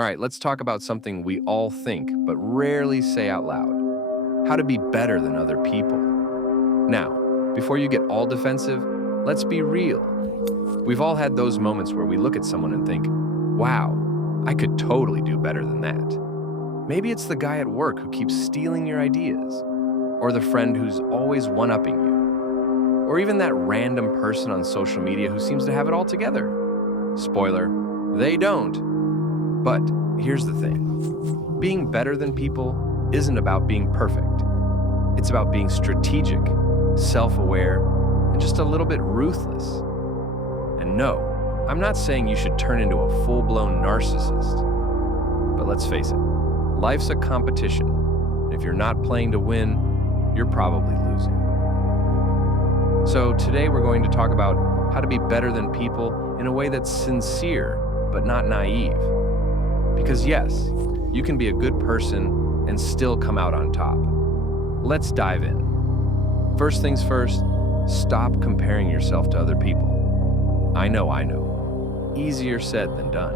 All right, let's talk about something we all think but rarely say out loud: how to be better than other people. Now, before you get all defensive, let's be real. We've all had those moments where we look at someone and think, wow, I could totally do better than that. Maybe it's the guy at work who keeps stealing your ideas, or the friend who's always one-upping you, or even that random person on social media who seems to have it all together. Spoiler, they don't. But here's the thing. Being better than people isn't about being perfect. It's about being strategic, self-aware, and just a little bit ruthless. And no, I'm not saying you should turn into a full-blown narcissist. But let's face it, life's a competition. And if you're not playing to win, you're probably losing. So today we're going to talk about how to be better than people in a way that's sincere, but not naive. Because yes, you can be a good person and still come out on top. Let's dive in. First things first, stop comparing yourself to other people. I know. Easier said than done.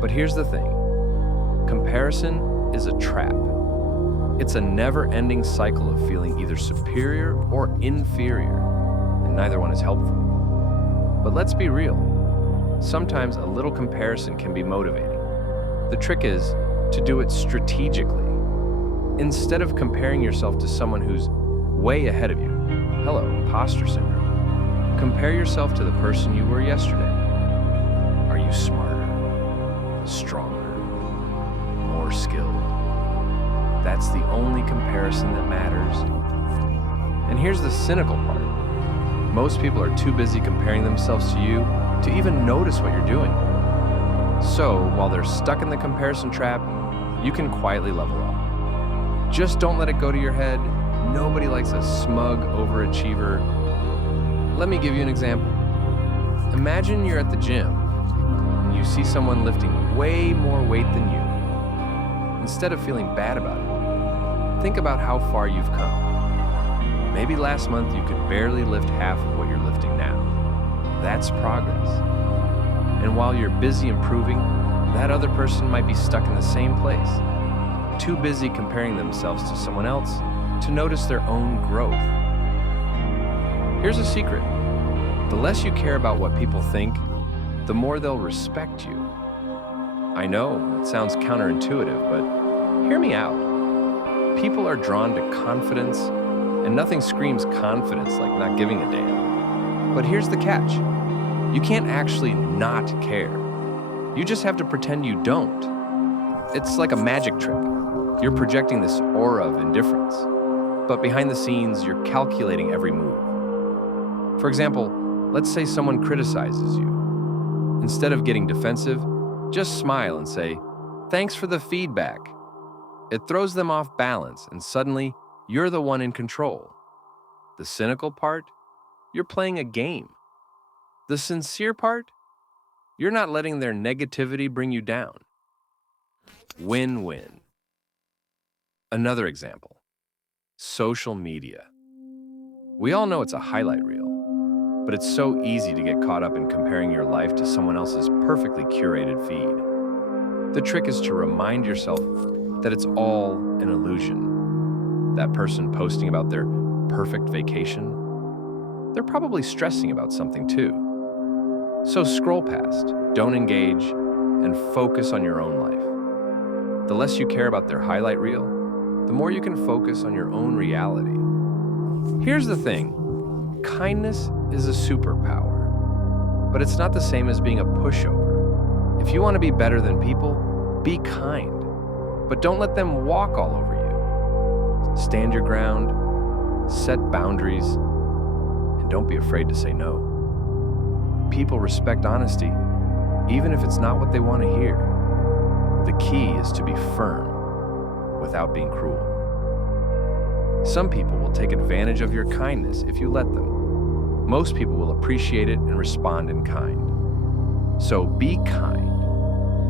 But here's the thing. Comparison is a trap. It's a never-ending cycle of feeling either superior or inferior, and neither one is helpful. But let's be real. Sometimes a little comparison can be motivating. The trick is to do it strategically. Instead of comparing yourself to someone who's way ahead of you, hello, imposter syndrome, compare yourself to the person you were yesterday. Are you smarter, stronger, more skilled? That's the only comparison that matters. And here's the cynical part. Most people are too busy comparing themselves to you to even notice what you're doing. So, while they're stuck in the comparison trap, you can quietly level up. Just don't let it go to your head. Nobody likes a smug overachiever. Let me give you an example. Imagine you're at the gym and you see someone lifting way more weight than you. Instead of feeling bad about it, think about how far you've come. Maybe last month you could barely lift half of what you're lifting now. That's progress. And while you're busy improving, that other person might be stuck in the same place, too busy comparing themselves to someone else to notice their own growth. Here's a secret. The less you care about what people think, the more they'll respect you. I know, it sounds counterintuitive, but hear me out. People are drawn to confidence, and nothing screams confidence like not giving a damn. But here's the catch. You can't actually not care. You just have to pretend you don't. It's like a magic trick. You're projecting this aura of indifference, but behind the scenes, you're calculating every move. For example, let's say someone criticizes you. Instead of getting defensive, just smile and say, "Thanks for the feedback." It throws them off balance, and suddenly, you're the one in control. The cynical part? You're playing a game. The sincere part? You're not letting their negativity bring you down. Win-win. Another example. Social media. We all know it's a highlight reel, but it's so easy to get caught up in comparing your life to someone else's perfectly curated feed. The trick is to remind yourself that it's all an illusion. That person posting about their perfect vacation, they're probably stressing about something too. So scroll past, don't engage, and focus on your own life. The less you care about their highlight reel, the more you can focus on your own reality. Here's the thing. Kindness is a superpower, but it's not the same as being a pushover. If you want to be better than people, be kind, but don't let them walk all over you. Stand your ground, set boundaries, and don't be afraid to say no. People respect honesty, even if it's not what they want to hear. The key is to be firm without being cruel. Some people will take advantage of your kindness if you let them. Most people will appreciate it and respond in kind. So be kind,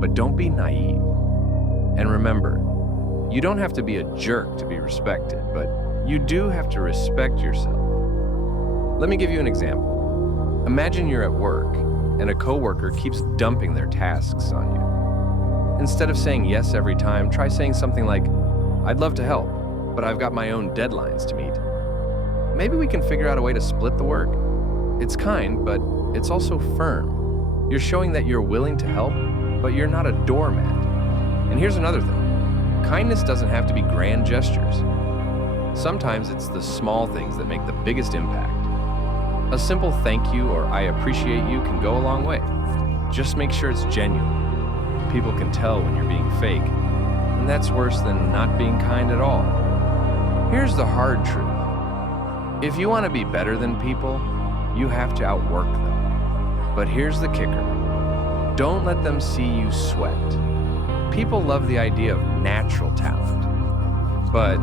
but don't be naive. And remember, you don't have to be a jerk to be respected, but you do have to respect yourself. Let me give you an example. Imagine you're at work and a coworker keeps dumping their tasks on you. Instead of saying yes every time, try saying something like, "I'd love to help, but I've got my own deadlines to meet. Maybe we can figure out a way to split the work." It's kind, but it's also firm. You're showing that you're willing to help, but you're not a doormat. And here's another thing. Kindness doesn't have to be grand gestures. Sometimes it's the small things that make the biggest impact. A simple thank you or "I appreciate you" can go a long way. Just make sure it's genuine. People can tell when you're being fake, and that's worse than not being kind at all. Here's the hard truth. If you want to be better than people, you have to outwork them. But here's the kicker. Don't let them see you sweat. People love the idea of natural talent, but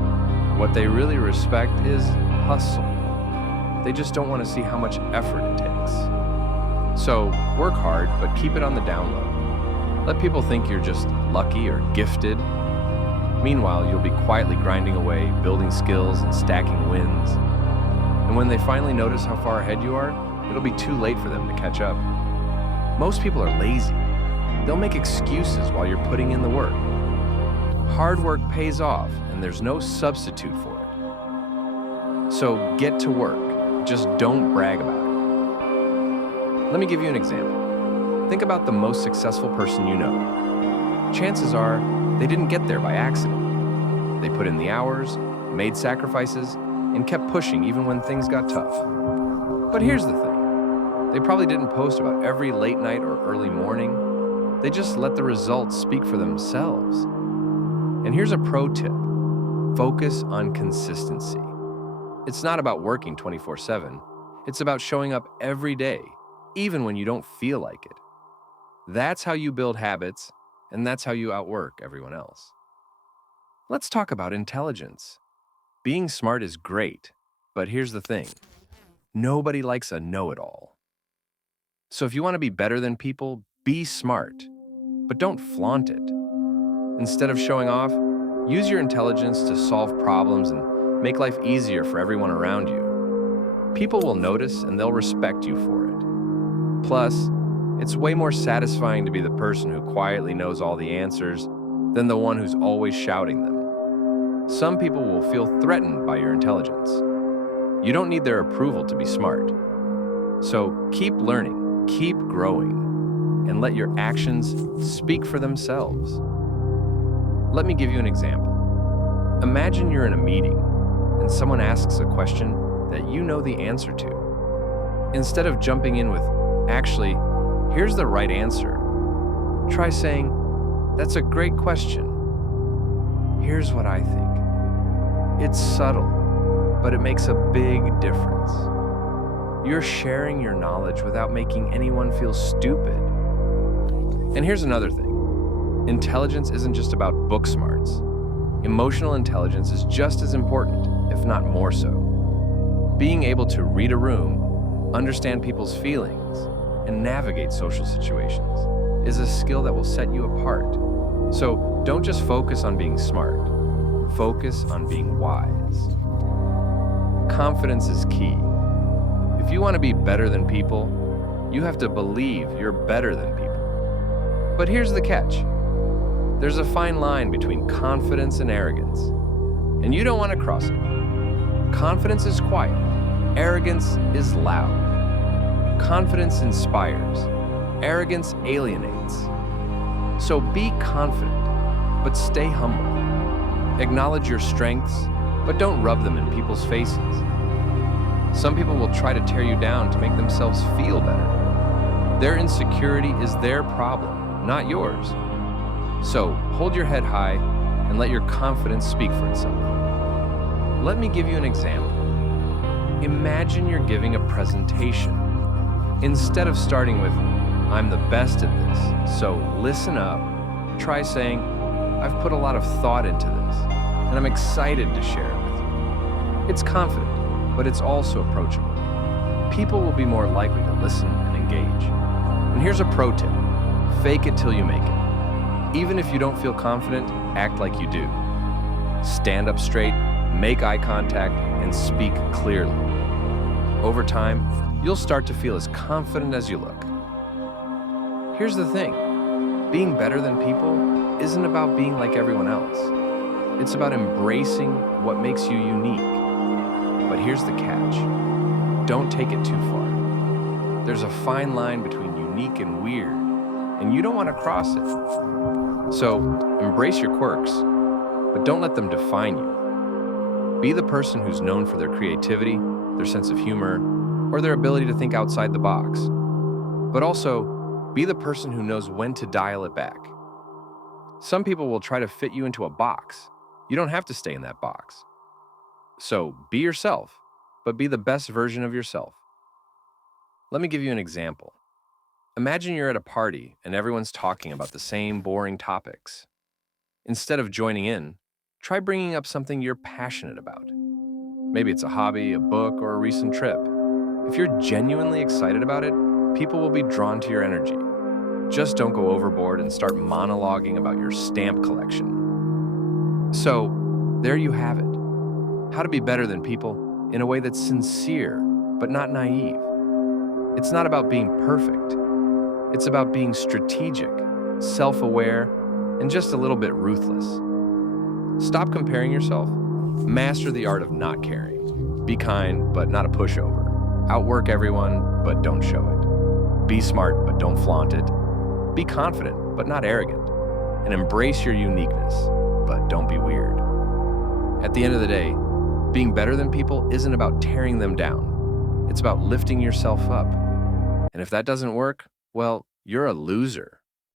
what they really respect is hustle. They just don't want to see how much effort it takes. So work hard, but keep it on the down low. Let people think you're just lucky or gifted. Meanwhile, you'll be quietly grinding away, building skills and stacking wins. And when they finally notice how far ahead you are, it'll be too late for them to catch up. Most people are lazy. They'll make excuses while you're putting in the work. Hard work pays off, and there's no substitute for it. So get to work. Just don't brag about it. Let me give you an example. Think about the most successful person you know. Chances are they didn't get there by accident. They put in the hours, made sacrifices, and kept pushing even when things got tough. But here's the thing. They probably didn't post about every late night or early morning. They just let the results speak for themselves. And here's a pro tip. Focus on consistency. It's not about working 24/7. It's about showing up every day, even when you don't feel like it. That's how you build habits, and that's how you outwork everyone else. Let's talk about intelligence. Being smart is great, but here's the thing. Nobody likes a know-it-all. So if you want to be better than people, be smart, but don't flaunt it. Instead of showing off, use your intelligence to solve problems and make life easier for everyone around you. People will notice and they'll respect you for it. Plus, it's way more satisfying to be the person who quietly knows all the answers than the one who's always shouting them. Some people will feel threatened by your intelligence. You don't need their approval to be smart. So keep learning, keep growing, and let your actions speak for themselves. Let me give you an example. Imagine you're in a meeting and someone asks a question that you know the answer to. Instead of jumping in with, "Actually, here's the right answer," try saying, "That's a great question. Here's what I think." It's subtle, but it makes a big difference. You're sharing your knowledge without making anyone feel stupid. And here's another thing. Intelligence isn't just about book smarts. Emotional intelligence is just as important, if not more so. Being able to read a room, understand people's feelings, and navigate social situations is a skill that will set you apart. So don't just focus on being smart. Focus on being wise. Confidence is key. If you want to be better than people, you have to believe you're better than people. But here's the catch. There's a fine line between confidence and arrogance, and you don't want to cross it. Confidence is quiet. Arrogance is loud. Confidence inspires. Arrogance alienates. So be confident, but stay humble. Acknowledge your strengths, but don't rub them in people's faces. Some people will try to tear you down to make themselves feel better. Their insecurity is their problem, not yours. So hold your head high and let your confidence speak for itself. Let me give you an example. Imagine you're giving a presentation. Instead of starting with, "I'm the best at this, so listen up," try saying, "I've put a lot of thought into this, and I'm excited to share it with you." It's confident, but it's also approachable. People will be more likely to listen and engage. And here's a pro tip. Fake it till you make it. Even if you don't feel confident, act like you do. Stand up straight, make eye contact, and speak clearly. Over time, you'll start to feel as confident as you look. Here's the thing. Being better than people isn't about being like everyone else. It's about embracing what makes you unique. But here's the catch. Don't take it too far. There's a fine line between unique and weird, and you don't want to cross it. So, embrace your quirks, but don't let them define you. Be the person who's known for their creativity, their sense of humor, or their ability to think outside the box. But also, be the person who knows when to dial it back. Some people will try to fit you into a box. You don't have to stay in that box. So, be yourself, but be the best version of yourself. Let me give you an example. Imagine you're at a party and everyone's talking about the same boring topics. Instead of joining in, try bringing up something you're passionate about. Maybe it's a hobby, a book, or a recent trip. If you're genuinely excited about it, people will be drawn to your energy. Just don't go overboard and start monologuing about your stamp collection. So, there you have it. How to be better than people in a way that's sincere, but not naive. It's not about being perfect. It's about being strategic, self-aware, and just a little bit ruthless. Stop comparing yourself. Master the art of not caring. Be kind, but not a pushover. Outwork everyone, but don't show it. Be smart, but don't flaunt it. Be confident, but not arrogant. And embrace your uniqueness, but don't be weird. At the end of the day, being better than people isn't about tearing them down. It's about lifting yourself up. And if that doesn't work, well, you're a loser.